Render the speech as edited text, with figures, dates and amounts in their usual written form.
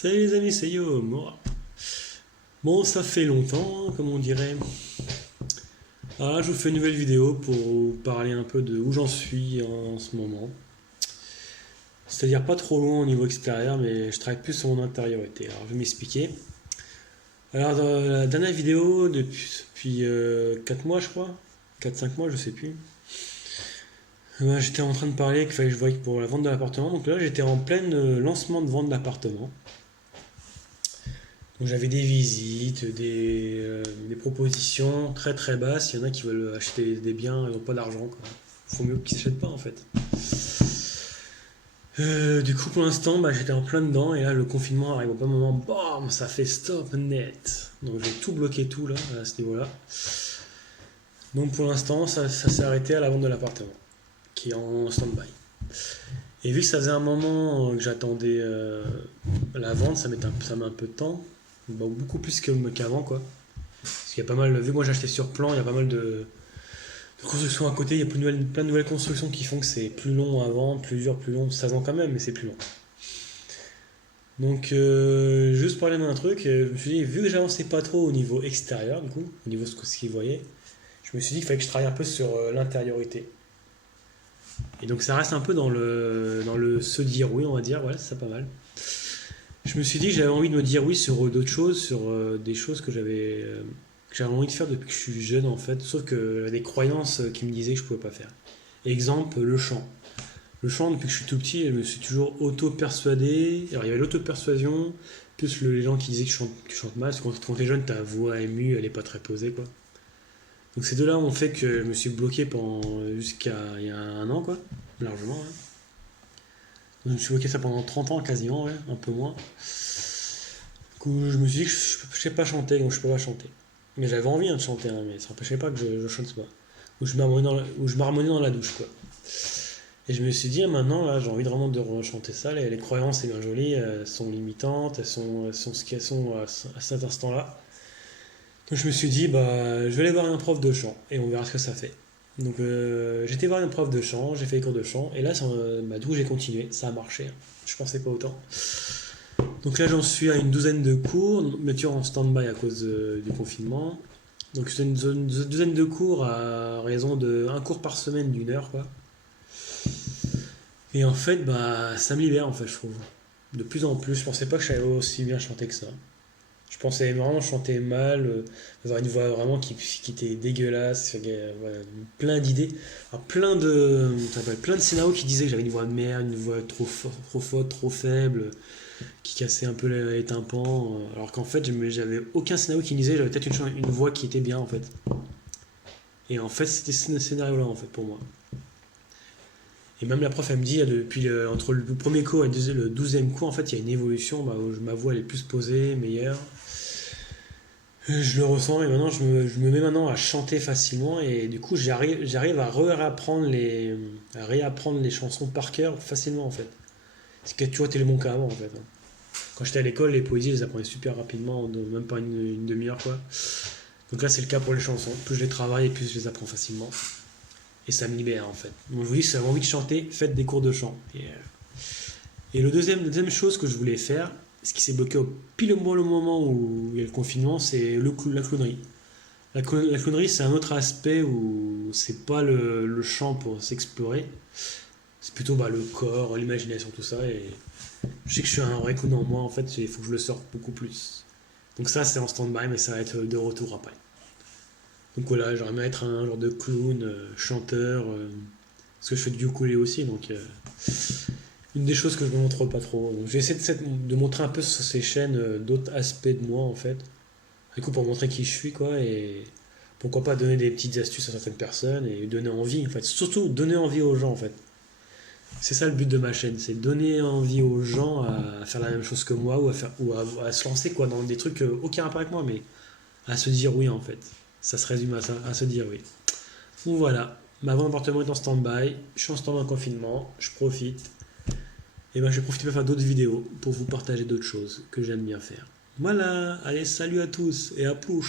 Salut les amis, c'est Yo. Bon, ça fait longtemps, comme on dirait. Alors là, je vous fais une nouvelle vidéo pour vous parler un peu de où j'en suis en ce moment. C'est-à-dire pas trop loin au niveau extérieur, mais je travaille plus sur mon intériorité. Alors, je vais m'expliquer. Alors, dans la dernière vidéo, depuis 4 mois, je crois, 4 5 mois, je sais plus, j'étais en train de parler qu'il fallait que je voie pour la vente de l'appartement. Donc là, j'étais en plein lancement de vente de l'appartement. Donc j'avais des visites, des propositions très très basses. Il y en a qui veulent acheter des biens, ils n'ont pas d'argent, quoi. Faut mieux qu'ils s'achètent pas en fait. Du coup pour l'instant j'étais en plein dedans et là le confinement arrive au bon moment, bam, ça fait stop net. Donc j'ai tout bloqué tout là à ce niveau-là. Donc pour l'instant ça s'est arrêté à la vente de l'appartement qui est en stand-by. Et vu que ça faisait un moment que j'attendais la vente, ça met un peu de temps. Bon, beaucoup plus qu'avant quoi. Parce qu'il y a pas mal, vu que moi j'ai acheté sur plan, il y a pas mal de constructions à côté, il y a plein de nouvelles constructions qui font que c'est plus long avant, plus dur, plus long, ça se vend quand même, mais c'est plus long. Donc juste parler d'un truc, je me suis dit, vu que j'avançais pas trop au niveau extérieur, du coup, au niveau de ce qu'ils voyaient, je me suis dit qu'il fallait que je travaille un peu sur l'intériorité. Et donc ça reste un peu dans le se dire oui, on va dire, voilà, c'est ça pas mal. Je me suis dit que j'avais envie de me dire oui sur d'autres choses, sur des choses que j'avais envie de faire depuis que je suis jeune en fait, sauf que j'avais des croyances qui me disaient que je pouvais pas faire. Exemple, le chant. Le chant, depuis que je suis tout petit, je me suis toujours auto-persuadé. Alors il y avait l'auto-persuasion, plus les gens qui disaient que tu chantes mal, parce que quand t'es jeune, ta voix émue, elle est pas très posée quoi. Donc ces deux-là ont fait que je me suis bloqué jusqu'à il y a un an quoi, largement. Ouais. Donc, je me suis bloqué ça pendant 30 ans quasiment, ouais, un peu moins. Du coup, je me suis dit que je sais pas chanter, donc je peux pas chanter. Mais j'avais envie de chanter, hein, mais ça n'empêchait pas que je chante pas. Ou je m'harmoniais dans la douche, quoi. Et je me suis dit, maintenant, là, j'ai envie vraiment de rechanter ça. Les croyances, c'est bien joli, elles sont limitantes, elles sont ce qu'elles sont à cet instant-là. Donc je me suis dit, je vais aller voir un prof de chant, et on verra ce que ça fait. Donc j'étais voir un prof de chant, j'ai fait les cours de chant, et là, du coup, j'ai continué, ça a marché. Hein. Je pensais pas autant. Donc là, j'en suis à une douzaine de cours, bien sûr en stand-by à cause du confinement. Donc c'est une douzaine de cours à raison de un cours par semaine d'une heure, quoi. Et en fait, ça me libère, en fait, je trouve. De plus en plus, je pensais pas que je savais aussi bien chanter que ça. Je pensais vraiment chanter mal, avoir une voix vraiment qui était dégueulasse, voilà, plein d'idées. Alors, plein de scénarios qui disaient que j'avais une voix de merde, une voix trop forte, trop faible, qui cassait un peu les tympans, alors qu'en fait j'avais aucun scénario qui me disait j'avais peut-être une voix qui était bien en fait. Et en fait c'était ce scénario là en fait pour moi. Et même la prof elle me dit entre le premier cours et le 12e cours en fait il y a une évolution où ma voix elle est plus posée, meilleure. Je le ressens et maintenant je me mets maintenant à chanter facilement et du coup j'arrive à réapprendre les chansons par cœur facilement en fait. C'est que tu vois tellement mon cas avant en fait. Hein. Quand j'étais à l'école, les poésies, je les apprenais super rapidement, même pas une demi-heure quoi. Donc là, c'est le cas pour les chansons. Plus je les travaille, plus je les apprends facilement. Et ça me libère en fait. Donc je vous dis, si vous avez envie de chanter, faites des cours de chant. Et la deuxième chose que je voulais faire, ce qui s'est bloqué au pile au moment où il y a le confinement, c'est la clownerie. La clownerie, c'est un autre aspect où c'est pas le chant pour s'explorer. C'est plutôt le corps, l'imagination, tout ça. Et je sais que je suis un vrai clown en moi, en fait, il faut que je le sorte beaucoup plus. Donc ça, c'est en stand-by, mais ça va être de retour après. Donc voilà, j'aimerais bien être un genre de clown, chanteur, parce que je fais du ukulélé aussi, donc une des choses que je ne montre pas trop. Donc j'ai essayé de montrer un peu sur ces chaînes d'autres aspects de moi, en fait. Du coup, pour montrer qui je suis, quoi, et pourquoi pas donner des petites astuces à certaines personnes et donner envie, en fait. Surtout, donner envie aux gens, en fait. C'est ça le but de ma chaîne, c'est donner envie aux gens à faire la même chose que moi ou à se lancer quoi, dans des trucs aucun rapport avec moi, mais à se dire oui en fait. Ça se résume à ça, à se dire oui. Donc voilà, ma vente d'appartement est en stand-by, je suis en stand-by en confinement, je profite. Et je vais profiter pour faire d'autres vidéos pour vous partager d'autres choses que j'aime bien faire. Voilà, allez salut à tous et à plus.